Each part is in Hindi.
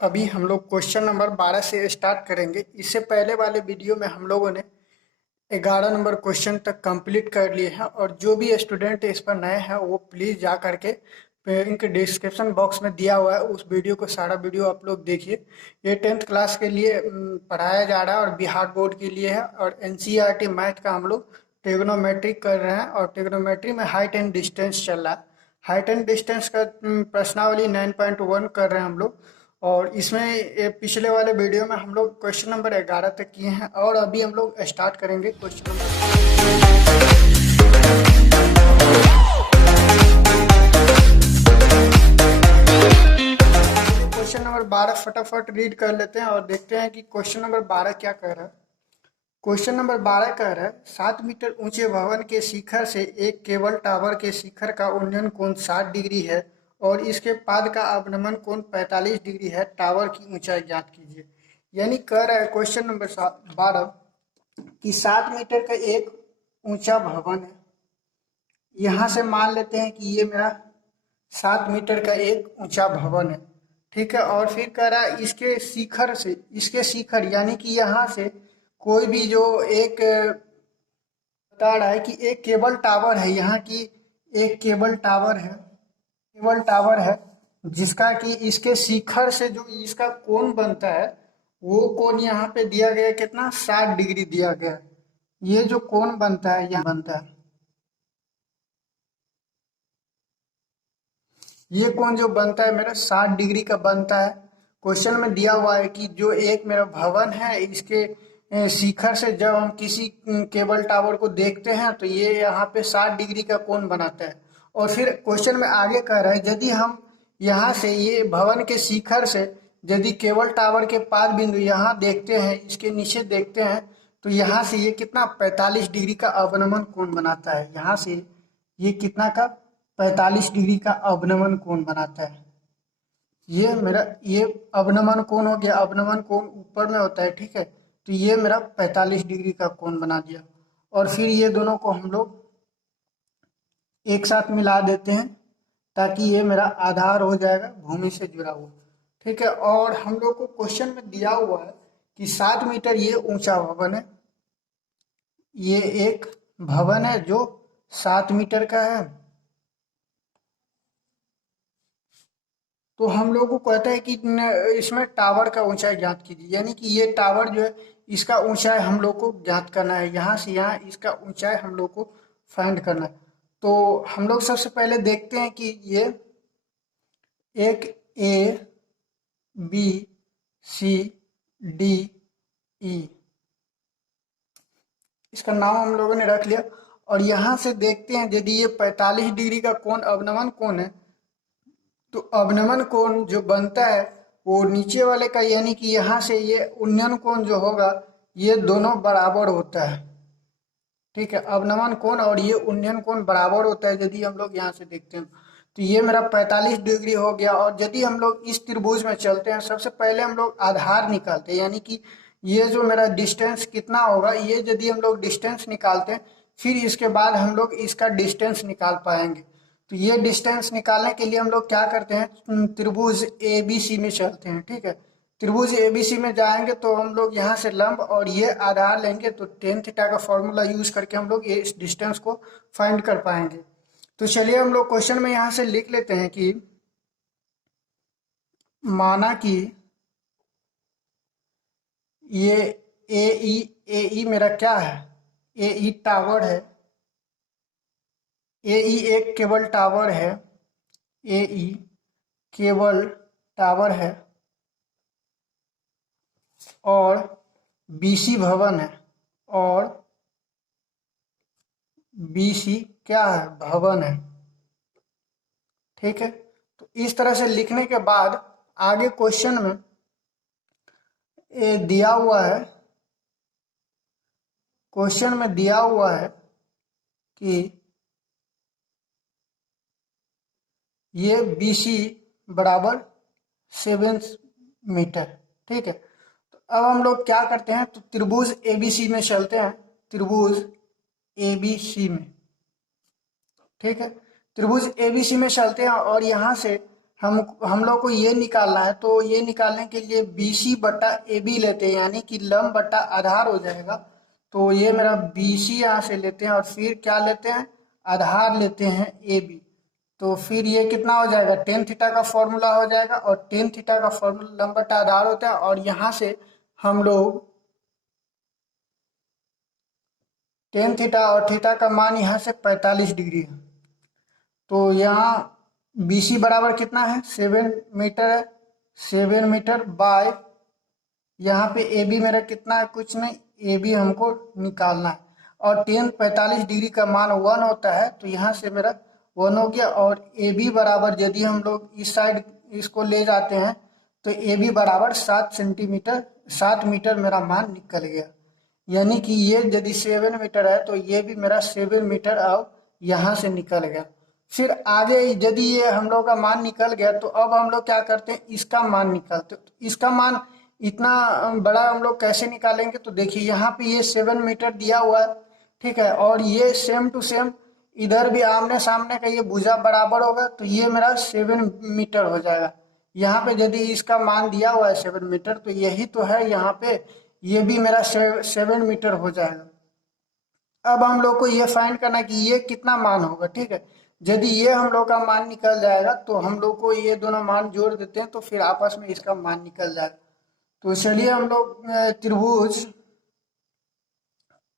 अभी हम लोग क्वेश्चन नंबर 12 से स्टार्ट करेंगे। इससे पहले वाले वीडियो में हम लोगों ने 11 नंबर क्वेश्चन तक कंप्लीट कर लिए हैं और जो भी स्टूडेंट इस पर नए हैं वो प्लीज़ जा करके इनके डिस्क्रिप्शन बॉक्स में दिया हुआ है उस वीडियो को, सारा वीडियो आप लोग देखिए। ये 10th क्लास के लिए पढ़ाया जा रहा है और बिहार बोर्ड के लिए है। और एनसीईआरटी मैथ का हम लोग ट्रिग्नोमेट्री कर रहे हैं और ट्रिग्नोमेट्री में हाइट एंड डिस्टेंस चल रहा है। हाइट एंड डिस्टेंस का प्रश्नावली 9.1 कर रहे हैं हम लोग। और इसमें पिछले वाले वीडियो में हम लोग क्वेश्चन नंबर 11 तक किए हैं और अभी हम लोग स्टार्ट करेंगे क्वेश्चन नंबर 12 फटाफट रीड कर लेते हैं और देखते हैं कि क्वेश्चन नंबर 12 क्या कह रहा है। क्वेश्चन नंबर 12 कह रहा है 7 मीटर ऊंचे भवन के शिखर से एक केबल टावर के शिखर का उन्नयन कोण 60 डिग्री है और इसके पाद का अवनमन कोण 45 डिग्री है। टावर की ऊंचाई ज्ञात कीजिए। यानी कह रहा है क्वेश्चन नंबर 12 कि 7 मीटर का एक ऊंचा भवन है। यहाँ से मान लेते हैं कि ये मेरा 7 मीटर का एक ऊंचा भवन है, ठीक है। और फिर कह रहा है इसके शिखर से, इसके शिखर यानी कि यहाँ से कोई भी जो एक बता रहा है कि एक केबल टावर है, यहाँ की एक केबल टावर है, केबल टावर है जिसका कि इसके शिखर से जो इसका कोण बनता है वो कोण यहाँ पे दिया गया है, कितना 60 डिग्री दिया गया है। ये जो कोण बनता है यहाँ बनता है, ये कोण जो बनता है मेरा 60 डिग्री का बनता है। क्वेश्चन में दिया हुआ है कि जो एक मेरा भवन है इसके शिखर से जब हम किसी केबल टावर को देखते हैं तो ये यहाँ पे 60 डिग्री का कोण बनाता है। और फिर क्वेश्चन में आगे कह रहा है यदि हम यहाँ से ये भवन के शिखर से यदि केबल टावर के पाद बिंदु यहाँ देखते हैं, इसके नीचे देखते हैं तो यहाँ से ये कितना 45 डिग्री का अवनमन कोण बनाता है। यहाँ से ये कितना का 45 डिग्री का अवनमन कोण बनाता है। ये मेरा ये अवनमन कोण हो गया। अवनमन कोण ऊपर में होता है, ठीक है। तो ये मेरा 45 डिग्री का कोण बना दिया। और फिर ये दोनों को हम लोग एक साथ मिला देते हैं ताकि ये मेरा आधार हो जाएगा भूमि से जुड़ा हुआ, ठीक है। और हम लोग को क्वेश्चन में दिया हुआ है कि 7 मीटर ये ऊंचा भवन है। ये एक भवन है जो 7 मीटर का है। तो हम लोग को कहता है कि इसमें टावर का ऊंचाई ज्ञात कीजिए। यानी कि ये टावर जो है इसका ऊंचाई हम लोग को ज्ञात करना है। यहाँ से यहाँ इसका ऊंचाई हम लोग को फाइंड करना है। तो हम लोग सबसे पहले देखते हैं कि ये एक A B C D E, इसका नाम हम लोगों ने रख लिया। और यहाँ से देखते हैं यदि ये 45 डिग्री का कोण अवनमन कोण है तो अवनमन कोण जो बनता है वो नीचे वाले का, यानी कि यहाँ से ये उन्नयन कोण जो होगा ये दोनों बराबर होता है, ठीक है। अवनमन कोण और ये उन्नयन कोण बराबर होता है यदि हम लोग यहाँ से देखते हैं। तो ये मेरा 45 डिग्री हो गया। और यदि हम लोग इस त्रिभुज में चलते हैं, सबसे पहले हम लोग आधार निकालते हैं, यानी कि ये जो मेरा डिस्टेंस कितना होगा, ये यदि हम लोग डिस्टेंस निकालते हैं फिर इसके बाद हम लोग इसका डिस्टेंस निकाल पाएंगे। तो ये डिस्टेंस निकालने के लिए हम लोग क्या करते हैं, त्रिभुज ए बी सी में चलते हैं, ठीक है। त्रिभुज एबीसी में जाएंगे तो हम लोग यहाँ से लंब और ये आधार लेंगे तो टेन थीटा का फॉर्मूला यूज करके हम लोग ये इस डिस्टेंस को फाइंड कर पाएंगे। तो चलिए हम लोग क्वेश्चन में यहाँ से लिख लेते हैं कि माना कि ये ए ई मेरा क्या है, ए ई टावर है। ए ई एक केबल टावर है, ए ई केबल टावर है और बीसी भवन है, और बीसी क्या है, भवन है, ठीक है। तो इस तरह से लिखने के बाद आगे क्वेश्चन में ये दिया हुआ है, क्वेश्चन में दिया हुआ है कि ये बीसी बराबर 7 मीटर, ठीक है। तो अब हम लोग क्या करते हैं, तो त्रिभुज एबीसी में चलते हैं, त्रिभुज एबीसी में, ठीक है। त्रिभुज एबीसी में चलते हैं और यहाँ से हम लोग को ये निकालना है, तो ये निकालने के लिए BC बटा AB लेते हैं, यानी कि लंब बटा आधार हो जाएगा। तो ये मेरा BC यहाँ से लेते हैं और फिर क्या लेते हैं, आधार लेते हैं AB। तो फिर ये कितना हो जाएगा, टेन थीटा का फॉर्मूला हो जाएगा, और टेन थीटा का फॉर्मूला लंब बटा आधार होता है। और यहाँ से हम लोग टेन थीटा और थीटा का मान यहाँ से 45 डिग्री है। तो यहाँ BC बराबर कितना है, 7 मीटर है, 7 मीटर बाय यहाँ पे AB मेरा कितना है, कुछ नहीं, AB हमको निकालना है। और टेन 45 डिग्री का मान 1 होता है, तो यहाँ से मेरा 1 हो गया। और AB बराबर यदि हम लोग इस साइड इसको ले जाते हैं तो AB बराबर 7 मीटर मेरा मान निकल गया। यानी कि ये यदि 7 मीटर है तो ये भी मेरा 7 मीटर अब यहाँ से निकल गया। फिर आगे यदि ये हम लोग का मान निकल गया तो अब हम लोग क्या करते हैं, इसका मान निकालते। तो इसका मान इतना बड़ा हम लोग कैसे निकालेंगे, तो देखिए यहाँ पे ये 7 मीटर दिया हुआ है, ठीक है, और ये सेम टू सेम इधर भी आमने सामने का ये भुजा बराबर होगा, तो ये मेरा 7 मीटर हो जाएगा। यहाँ पे यदि इसका मान दिया हुआ है 7 मीटर, तो यही तो है यहाँ पे, ये भी मेरा 7 मीटर हो जाएगा। अब हम लोग को ये फाइंड करना कि ये कितना मान होगा, ठीक है। यदि ये हम लोग का मान निकल जाएगा तो हम लोग को ये दोनों मान जोड़ देते हैं, तो फिर आपस में इसका मान निकल जाएगा। तो चलिए हम लोग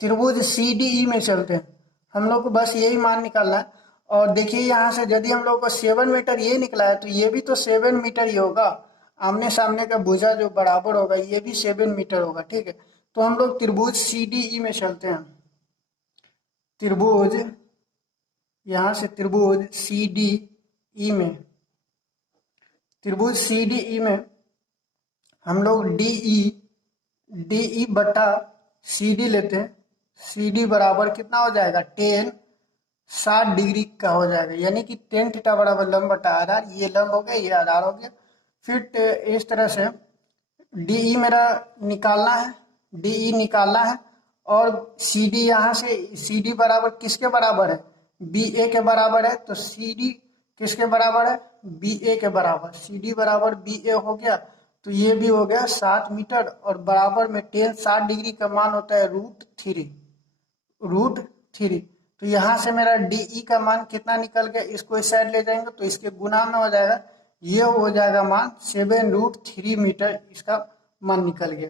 त्रिभुज CDE में चलते हैं। हम लोग को बस यही मान निकालना है। और देखिए यहाँ से यदि हम लोग को 7 मीटर ये निकला है, तो ये भी तो 7 मीटर ही होगा। आमने सामने का भुजा जो बराबर होगा ये भी 7 मीटर होगा, ठीक है। तो हम लोग त्रिभुज CDE में चलते हैं। त्रिभुज, यहाँ से त्रिभुज CDE में, त्रिभुज CDE में हम लोग DE बटा CD लेते हैं। CD बराबर कितना हो जाएगा, 60 डिग्री का हो जाएगा, यानी कि टेन थीटा बराबर लंब बटा आधार। ये लंब हो गया, ये आधार हो गया। फिर इस तरह से DE मेरा निकालना है, DE निकालना है। और CD यहाँ से CD बराबर किसके बराबर है, BA के बराबर है। तो CD किसके बराबर है, BA के बराबर। CD बराबर BA हो गया, तो ये भी हो गया 7 मीटर। और बराबर में टेन 60 डिग्री का मान होता है √3। तो यहाँ से मेरा DE का मान कितना निकल गया, इसको इस साइड ले जाएंगे तो इसके गुना में हो जाएगा, ये हो जाएगा मान 7√3 मीटर, इसका मान निकल गया।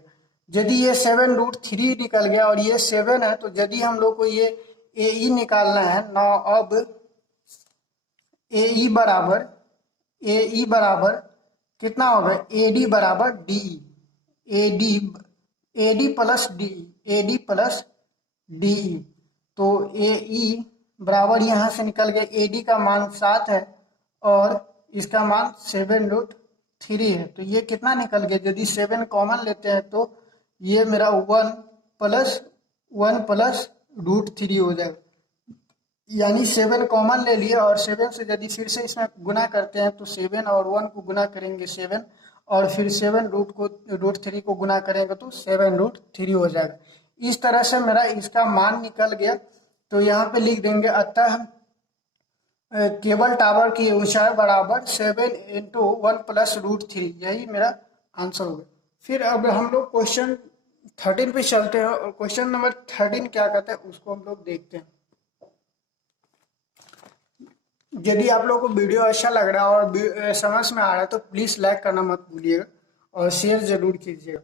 यदि ये 7√3 निकल गया और ये 7 है, तो यदि हम लोग को ये AE निकालना है ना, अब AE बराबर कितना होगा, AD बराबर DE, AD प्लस DE। तो AE बराबर यहाँ से निकल गया, AD का मान 7 है और इसका मान 7√3 है। तो ये कितना निकल गया, यदि 7 कॉमन लेते हैं तो ये मेरा 1 प्लस √3 हो जाएगा। यानी 7 कॉमन ले लिए और 7 से यदि फिर से इसमें गुना करते हैं तो 7 और 1 को गुना करेंगे 7, और फिर 7√3 को गुना करेंगे तो 7√3 हो जाएगा। इस तरह से मेरा इसका मान निकल गया। तो यहाँ पे लिख देंगे, अतः केबल टावर की ऊंचाई बराबर 7 × 1 + √3, यही मेरा आंसर होगा। फिर अब हम लोग क्वेश्चन 13 पे चलते हैं, और क्वेश्चन नंबर 13 क्या कहते हैं उसको हम लोग देखते हैं। यदि आप लोगों को वीडियो अच्छा लग रहा है और समझ में आ रहा है तो प्लीज लाइक करना मत भूलिएगा और शेयर जरूर कीजिएगा।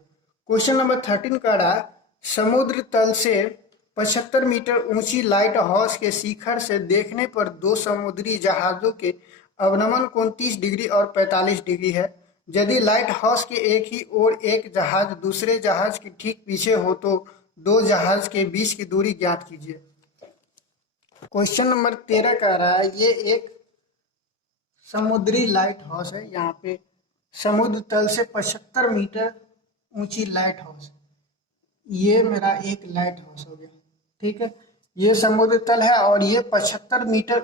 क्वेश्चन नंबर 13 कह रहा है, समुद्र तल से 75 मीटर ऊंची लाइट हाउस के शिखर से देखने पर दो समुद्री जहाजों के अवनमन कोण 30 डिग्री और 45 डिग्री है। यदि लाइट हाउस के एक ही ओर एक जहाज दूसरे जहाज के ठीक पीछे हो तो दो जहाज के बीच की दूरी ज्ञात कीजिए। क्वेश्चन नंबर 13 कह रहा है, ये एक समुद्री लाइट हाउस है। यहाँ पे समुद्र तल से 75 मीटर ऊंची लाइट हाउस, ये मेरा एक लाइट हाउस हो गया, ठीक है। ये समुद्र तल है और ये 75 मीटर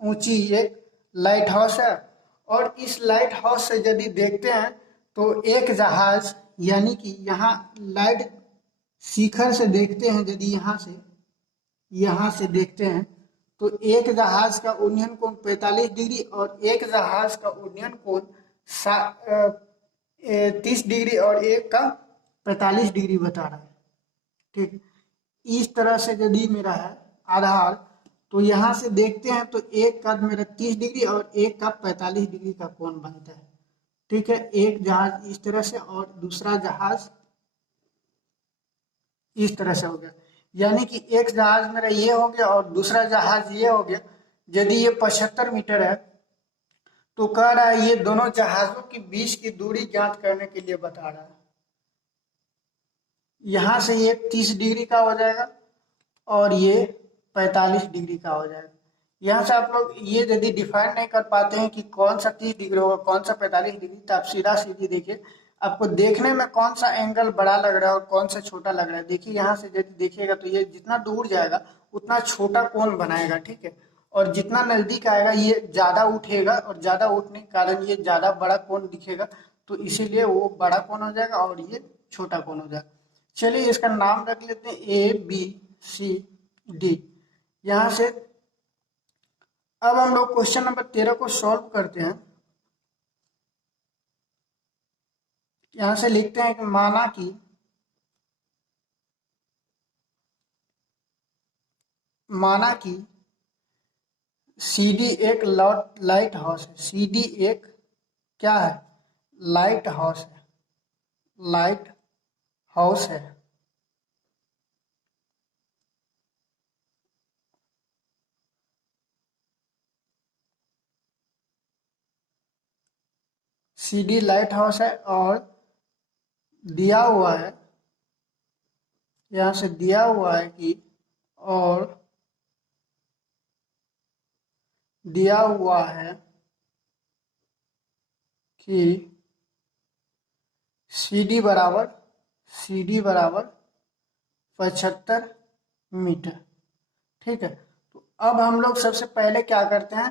ऊंची एक लाइट हाउस है। और इस लाइट हाउस से यदि देखते हैं तो एक जहाज, यानी कि यहाँ लाइट शिखर से देखते हैं, यदि यहाँ से देखते हैं तो एक जहाज का उन्नयन कोण 45 डिग्री और एक जहाज का उन्नयन कोण 30 डिग्री और एक का 45 डिग्री बता रहा है। ठीक, इस तरह से यदि मेरा है आधार, तो यहाँ से देखते हैं तो एक का मेरा 30 डिग्री और एक का 45 डिग्री का कोण बनता है। ठीक है, एक जहाज इस तरह से और दूसरा जहाज इस तरह से हो गया, यानी कि एक जहाज मेरा ये हो गया और दूसरा जहाज ये हो गया। यदि ये 75 मीटर है तो कह रहा है ये दोनों जहाजों के बीच की दूरी ज्ञात करने के लिए बता रहा है। यहां से ये 30 डिग्री का हो जाएगा और ये 45 डिग्री का हो जाएगा। यहाँ से आप लोग ये यदि डिफाइन नहीं कर पाते हैं कि कौन सा 30 डिग्री होगा कौन सा 45 डिग्री, तो आप सीधा सीधी देखिए आपको देखने में कौन सा एंगल बड़ा लग रहा है और कौन सा छोटा लग रहा है। देखिए यहाँ से यदि देखिएगा तो ये जितना दूर जाएगा उतना छोटा कोण बनाएगा। ठीक है, और जितना नजदीक आएगा ये ज्यादा उठेगा और ज्यादा उठने के कारण ये ज्यादा बड़ा कोण दिखेगा, तो इसीलिए वो बड़ा कोण हो जाएगा और ये छोटा कोण हो जाएगा। चलिए इसका नाम रख लेते हैं ABCD। यहाँ से अब हम लोग क्वेश्चन नंबर 13 को सॉल्व करते हैं। यहां से लिखते हैं कि माना कि CD एक लाइट हाउस है। CD एक क्या है? लाइट हाउस है। लाइट हाउस है। CD लाइट हाउस है और दिया हुआ है, यहां से दिया हुआ है कि और दिया हुआ है कि CD बराबर 75 मीटर। ठीक है, तो अब हम लोग सबसे पहले क्या करते हैं,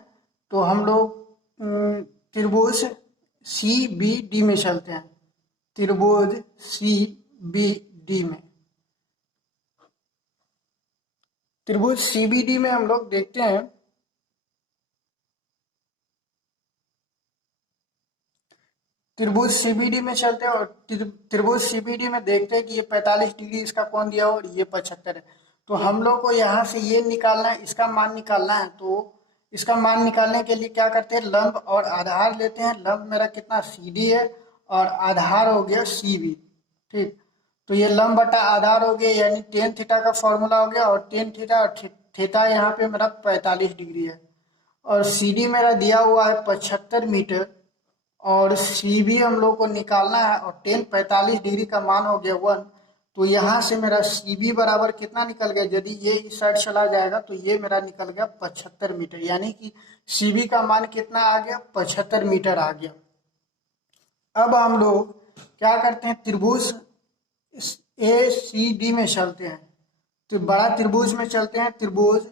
तो हम लोग त्रिभुज CBD में चलते हैं। त्रिभुज CBD में, त्रिभुज CBD में हम लोग देखते हैं त्रिभुज CBD में चलते हैं और त्रिभुज CBD में देखते हैं कि ये 45 डिग्री इसका कोण दिया और ये 75 है। तो हम लोग को यहाँ से ये निकालना है, इसका मान निकालना है। तो इसका मान निकालने के लिए क्या करते हैं, लंब और आधार लेते हैं। लंब मेरा कितना CD है और आधार हो गया CB। ठीक, तो ये लंब बटा आधार हो गया, यानी टेन थीटा का फॉर्मूला हो गया और टेन थीटा और थीटा यहाँ पे मेरा 45 डिग्री है और CD मेरा दिया हुआ है 75 मीटर और CB हम लोग को निकालना है और टेन 45 डिग्री का मान हो गया 1। तो यहाँ से मेरा CB बराबर कितना निकल गया, यदि ये इस साइड चला जाएगा तो ये मेरा निकल गया 75 मीटर, यानी कि CB का मान कितना आ गया, 75 मीटर आ गया। अब हम लोग क्या करते हैं, त्रिभुज ACD में चलते हैं। तो बड़ा त्रिभुज में चलते हैं, त्रिभुज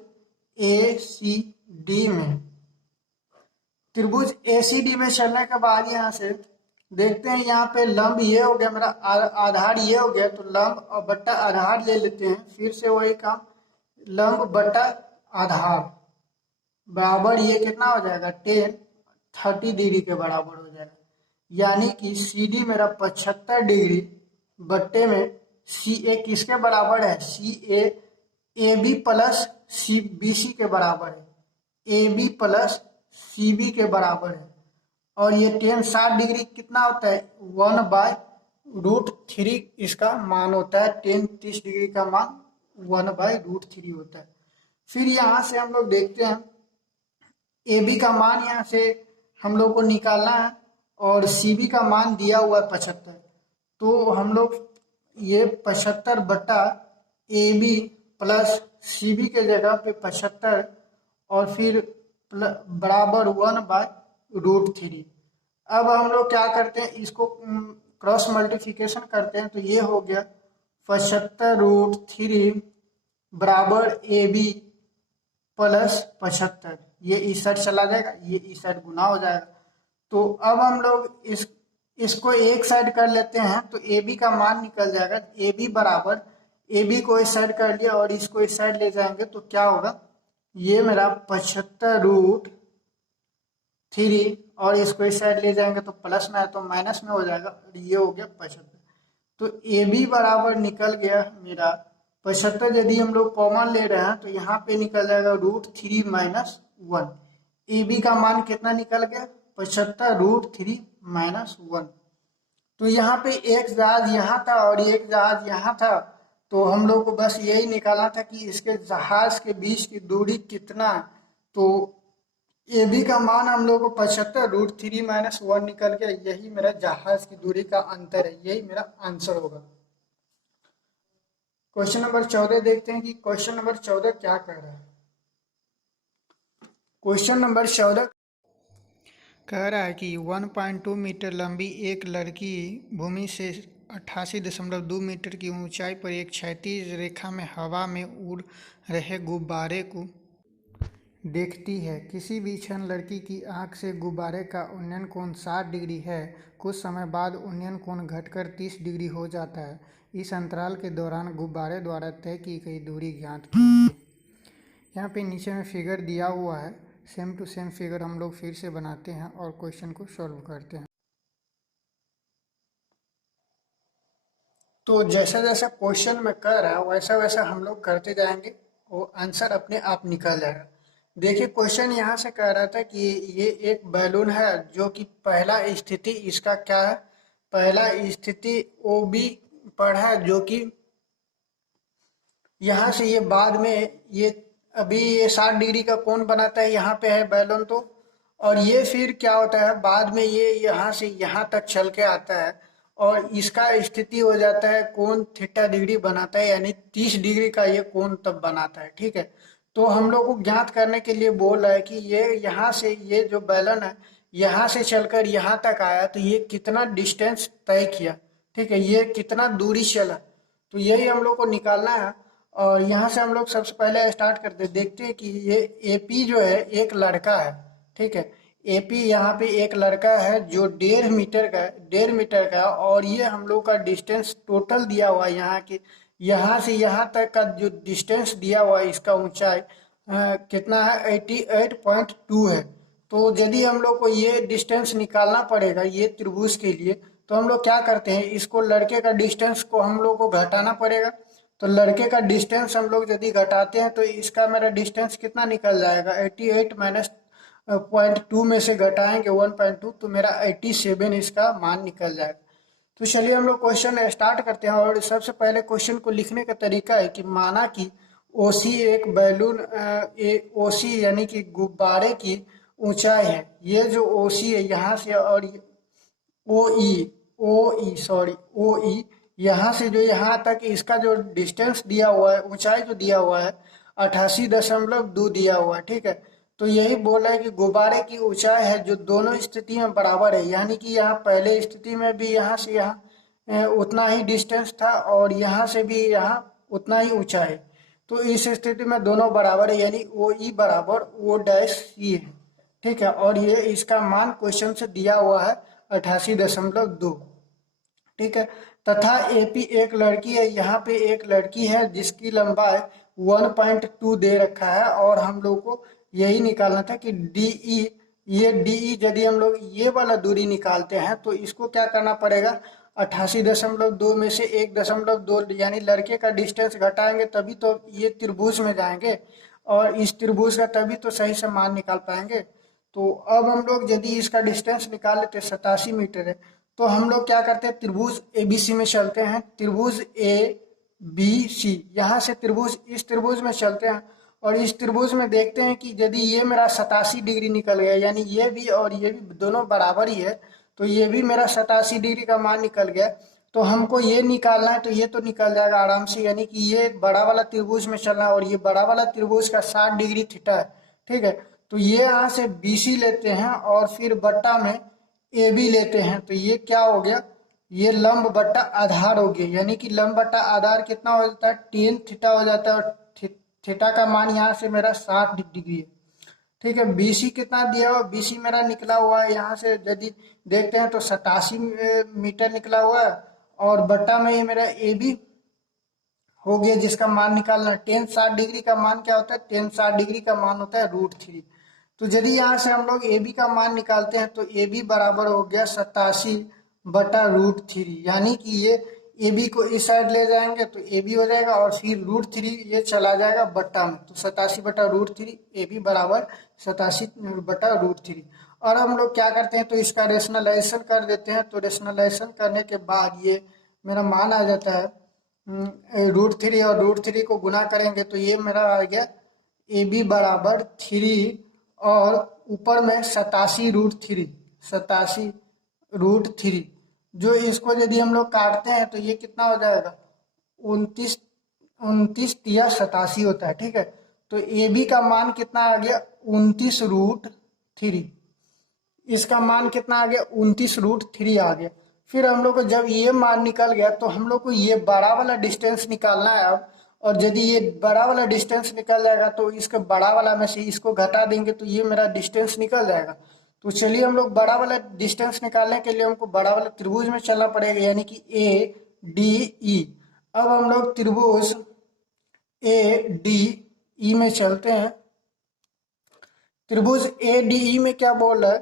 ACD में। त्रिभुज ACD में चलने के बाद यहाँ से देखते हैं, यहाँ पे लंब ये हो गया मेरा, आधार ये हो गया, तो लंब और बट्टा आधार ले लेते हैं। फिर से वही काम, लंब बट्टा आधार बराबर ये कितना हो जाएगा, टेन 30 डिग्री के बराबर हो जाएगा। यानी कि CD मेरा 75 डिग्री बट्टे में CA किसके बराबर है, CA AB प्लस BC के बराबर है। AB प्लस CB के बराबर है और ये टेन 60 डिग्री कितना होता है, 1/√3 इसका मान होता है। टेन 30 डिग्री का मान 1/√3 होता है। फिर यहाँ से हम लोग देखते हैं AB का मान यहाँ से हम लोग को निकालना है और CB का मान दिया हुआ है 75। तो हम लोग ये 75 बट्टा AB प्लस CB के जगह पे 75 और फिर बराबर 1/√3। अब हम लोग क्या करते हैं, इसको क्रॉस मल्टीप्लिकेशन करते हैं। तो ये हो गया 75√3 बराबर AB प्लस 75, ये इस साइड चला जाएगा, ये इस साइड गुना हो जाएगा। तो अब हम लोग इसको एक साइड कर लेते हैं, तो AB का मान निकल जाएगा। AB बराबर, AB को इस साइड कर लिया और इसको इस साइड ले जाएंगे तो क्या होगा, ये मेरा 75√3, और इसको इस साइड ले जाएंगे तो प्लस में है तो माइनस में हो जाएगा, और ये हो गया 75। तो ए बी बराबर निकल गया मेरा 75। यदि हम लोग कॉमन ले रहे हैं तो यहाँ पे निकल जाएगा √3 - 1। ए बी का मान कितना निकल गया? 75√3 - 1। तो यहाँ पे एक जहाज यहाँ था और एक जहाज यहाँ था, तो हम लोग को बस यही निकालना था कि इसके जहाज के बीच की दूरी कितना है। तो ए बी का मान हम लोग को 75√3 - 1 निकल गया। यही मेरा जहाज की दूरी का अंतर है, यही मेरा आंसर होगा। क्वेश्चन नंबर 14 देखते हैं कि क्वेश्चन नंबर 14 क्या कह रहा है। क्वेश्चन नंबर 14 कह रहा है कि 1.2 मीटर लंबी एक लड़की भूमि से 88.2 मीटर की ऊंचाई पर एक क्षैतिज रेखा में हवा में उड़ रहे गुब्बारे को देखती है। किसी भी क्षण लड़की की आंख से गुब्बारे का उन्नयन कोण 60 डिग्री है। कुछ समय बाद उन्नयन कोण घटकर 30 डिग्री हो जाता है। इस अंतराल के दौरान गुब्बारे द्वारा तय की गई दूरी ज्ञात कीजिए। यहाँ पे नीचे में फिगर दिया हुआ है, सेम टू सेम फिगर हम लोग फिर से बनाते हैं और क्वेश्चन को सॉल्व करते हैं। तो जैसा जैसा क्वेश्चन में कर रहा है वैसा वैसा हम लोग करते जाएंगे, वो आंसर अपने आप निकल जाएगा। देखिए क्वेश्चन यहाँ से कह रहा था कि ये एक बैलून है जो कि पहला स्थिति इसका क्या है, पहला स्थिति ओ बी पर है, जो कि यहाँ से ये बाद में ये अभी ये 60 डिग्री का कोण बनाता है, यहाँ पे है बैलून तो, और ये फिर क्या होता है बाद में ये यहाँ से यहाँ तक चल के आता है और इसका स्थिति हो जाता है कोण थीटा डिग्री बनाता है, यानी 30 डिग्री का ये कोण तब बनाता है। ठीक है, तो हम लोग को ज्ञात करने के लिए बोल रहा है कि ये यहाँ से ये जो बैलन है यहाँ से चलकर यहाँ तक आया तो ये कितना डिस्टेंस तय किया। ठीक है, ये कितना दूरी चला, तो यही हम लोग को निकालना है। और यहाँ से हम लोग सबसे पहले स्टार्ट करते देखते हैं कि ये एपी जो है एक लड़का है। ठीक है, एपी यहाँ पे एक लड़का है जो 1.5 मीटर का है, 1.5 मीटर का है, और ये हम लोग का डिस्टेंस टोटल दिया हुआ है यहाँ की, यहाँ से यहाँ तक का जो डिस्टेंस दिया हुआ है इसका ऊंचाई कितना है 88.2 है। तो यदि हम लोग को ये डिस्टेंस निकालना पड़ेगा ये त्रिभुज के लिए, तो हम लोग क्या करते हैं, इसको लड़के का डिस्टेंस को हम लोग को घटाना पड़ेगा। तो लड़के का डिस्टेंस हम लोग यदि घटाते हैं तो इसका मेरा डिस्टेंस कितना निकल जाएगा, 88 माइनस 0.2 में से घटाएंगे 1.2 तो मेरा 87 इसका मान निकल जाएगा। तो चलिए हम लोग क्वेश्चन स्टार्ट करते हैं। और सबसे पहले क्वेश्चन को लिखने का तरीका है कि माना कि ओसी एक बैलून ओसी यानी कि गुब्बारे की ऊंचाई है, ये जो ओसी है यहाँ से और ओ ई ओ ई यहाँ से जो यहाँ तक इसका जो डिस्टेंस दिया हुआ है, ऊंचाई जो दिया हुआ है 88.2 दिया हुआ है। ठीक है, तो यही बोला है कि गुब्बारे की ऊंचाई है जो दोनों स्थिति में बराबर है, यानी कि यहाँ पहले स्थिति में भी यहाँ से यहाँ उतना ही डिस्टेंस था और यहाँ से भी यहाँ उतना ही ऊंचाई। तो इस स्थिति में दोनों बराबर है, यानी ओ ई बराबर ओ डैश सी है। ठीक है, और ये इसका मान क्वेश्चन से दिया हुआ है 88.2। ठीक है, तथा एपी एक लड़की है, यहाँ पे एक लड़की है जिसकी लंबाई 1.2 दे रखा है, और हम लोग को यही निकालना था कि डीई, ये डीई यदि हम लोग ये वाला दूरी निकालते हैं तो इसको क्या करना पड़ेगा, 88.2 में से 1.2 यानी लड़के का डिस्टेंस घटाएंगे तभी तो ये त्रिभुज में जाएंगे और इस त्रिभुज का तभी तो सही से मान निकाल पाएंगे। तो अब हम लोग यदि इसका डिस्टेंस निकाल लेते 87 मीटर है, तो हम लोग क्या करते हैं त्रिभुज एबीसी में चलते हैं, त्रिभुज ए बी सी, यहाँ से त्रिभुज इस त्रिभुज में चलते हैं और इस त्रिभुज में देखते हैं कि यदि ये मेरा 87 डिग्री निकल गया, यानी ये भी और ये भी दोनों बराबर ही है, तो ये भी मेरा 87 डिग्री का मान निकल गया। तो हमको ये निकालना है तो ये तो निकल जाएगा आराम से, यानी कि ये बड़ा वाला त्रिभुज में चलना है और ये बड़ा वाला त्रिभुज का 60 डिग्री थीटा है। ठीक है, तो ये यहाँ से बीसी लेते हैं और फिर बट्टा में ए बी लेते हैं, तो ये क्या हो गया, ये लंब बट्टा आधार हो गया, यानी कि लंब बट्टा आधार कितना हो जाता है 10 थीटा हो जाता है, और थीटा का मान यहाँ से मेरा 60 डिग्री है। ठीक है, बीसी कितना दिया हुआ, बीसी मेरा निकला हुआ है यहाँ से यदि देखते हैं तो 87 मीटर निकला हुआ है, और बट्टा में ये मेरा ए बी हो गया जिसका मान निकालना। टेन 60 डिग्री का मान क्या होता है, टेन 60 डिग्री का मान होता है √3। तो यदि यहाँ से हम लोग ए बी का मान निकालते हैं तो ए बी बराबर हो गया 87/√3, यानी कि ये ए बी को इस साइड ले जाएंगे तो ए बी हो जाएगा और फिर √3 ये चला जाएगा बट्टा में, तो 87/√3 ए बी बराबर 87/√3। और हम लोग क्या करते हैं तो इसका रेशनलाइजेशन कर देते हैं, तो रेशनलाइजेशन करने के बाद ये मेरा मान आ जाता है √3 और √3 को गुना करेंगे तो ये मेरा आ गया ए बी बराबर 3 और ऊपर में 87√3, 87√3। जो इसको यदि हम लोग काटते हैं तो ये कितना हो जाएगा 29, 29 या 87 होता है, ठीक है। तो ए बी का मान कितना आ गया 29√3, इसका मान कितना आ गया 29√3 आ गया। फिर हम लोग को जब ये मान निकल गया तो हम लोग को ये बड़ा वाला डिस्टेंस निकालना है अब, और यदि ये बड़ा वाला डिस्टेंस निकल जाएगा तो इसके बड़ा वाला में से इसको घटा देंगे तो ये मेरा डिस्टेंस निकल जाएगा। तो चलिए हम लोग बड़ा वाला डिस्टेंस निकालने के लिए हमको बड़ा वाला त्रिभुज में चलना पड़ेगा, यानी कि ए डी ई। अब हम लोग त्रिभुज ए डी ई में चलते हैं। त्रिभुज ए डी ई में क्या बोल रहा है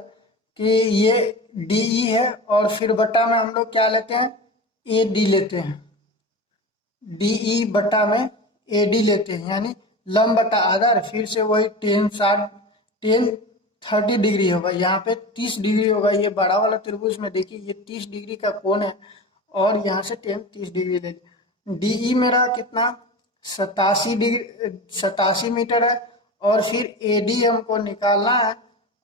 कि ये डी ई है और फिर बट्टा में हम लोग क्या लेते हैं ए डी लेते हैं, डी ई बट्टा में ए डी लेते हैं, यानी लंब बट्टा आधार। फिर से वही टेन 30 डिग्री होगा, यहाँ पे 30 डिग्री होगा। ये बड़ा वाला त्रिभुज में देखिए ये 30 डिग्री का कोण है और यहाँ से 30 डिग्री ले। डी ई मेरा कितना 87 मीटर है और फिर ए डी हमको निकालना है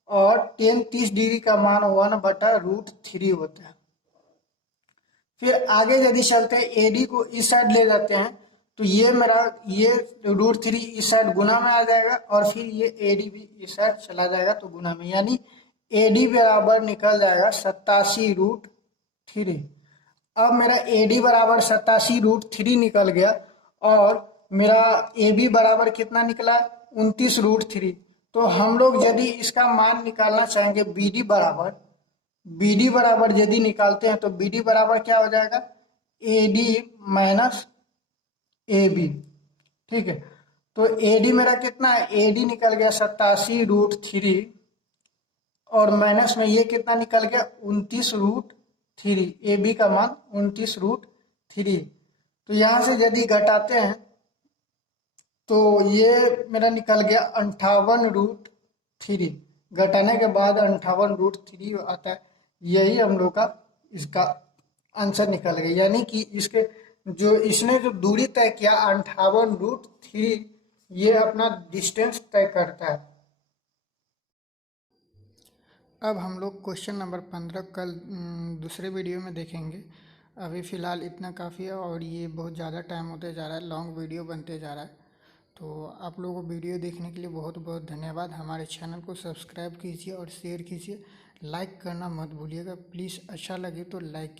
और 30 डिग्री का मान 1/√3 होता है। फिर आगे यदि चलते हैं ए डी को इस साइड ले जाते हैं तो ये मेरा ये √3 इस साइड गुना में आ जाएगा और फिर ये ए डी भी इस साइड चला जाएगा तो गुना में, यानी ए डी बराबर निकल जाएगा 87√3। अब मेरा ए डी बराबर 87√3 निकल गया और मेरा ए बी बराबर कितना निकला 29√3। तो हम लोग यदि इसका मान निकालना चाहेंगे बी डी बराबर यदि निकालते हैं तो बी डी बराबर क्या हो जाएगा A D minus A B, ठीक है। तो ए डी मेरा कितना है, ए डी निकल गया 87√3 और माइनस में ये कितना निकल गया 29√3, ए बी का मान 29√3। तो यहाँ से यदि घटाते हैं तो ये मेरा निकल गया 58√3, घटाने के बाद 58√3 आता है। यही हम लोग का इसका आंसर निकल गया, यानी कि इसके जो इसने जो दूरी तय किया 58√3 ये अपना डिस्टेंस तय करता है। अब हम लोग क्वेश्चन नंबर 15 कल दूसरे वीडियो में देखेंगे। अभी फ़िलहाल इतना काफ़ी है और ये बहुत ज़्यादा टाइम होते जा रहा है, लॉन्ग वीडियो बनते जा रहा है। तो आप लोगों को वीडियो देखने के लिए बहुत बहुत धन्यवाद। हमारे चैनल को सब्सक्राइब कीजिए और शेयर कीजिए, लाइक करना मत भूलिएगा प्लीज़। अच्छा लगे तो लाइक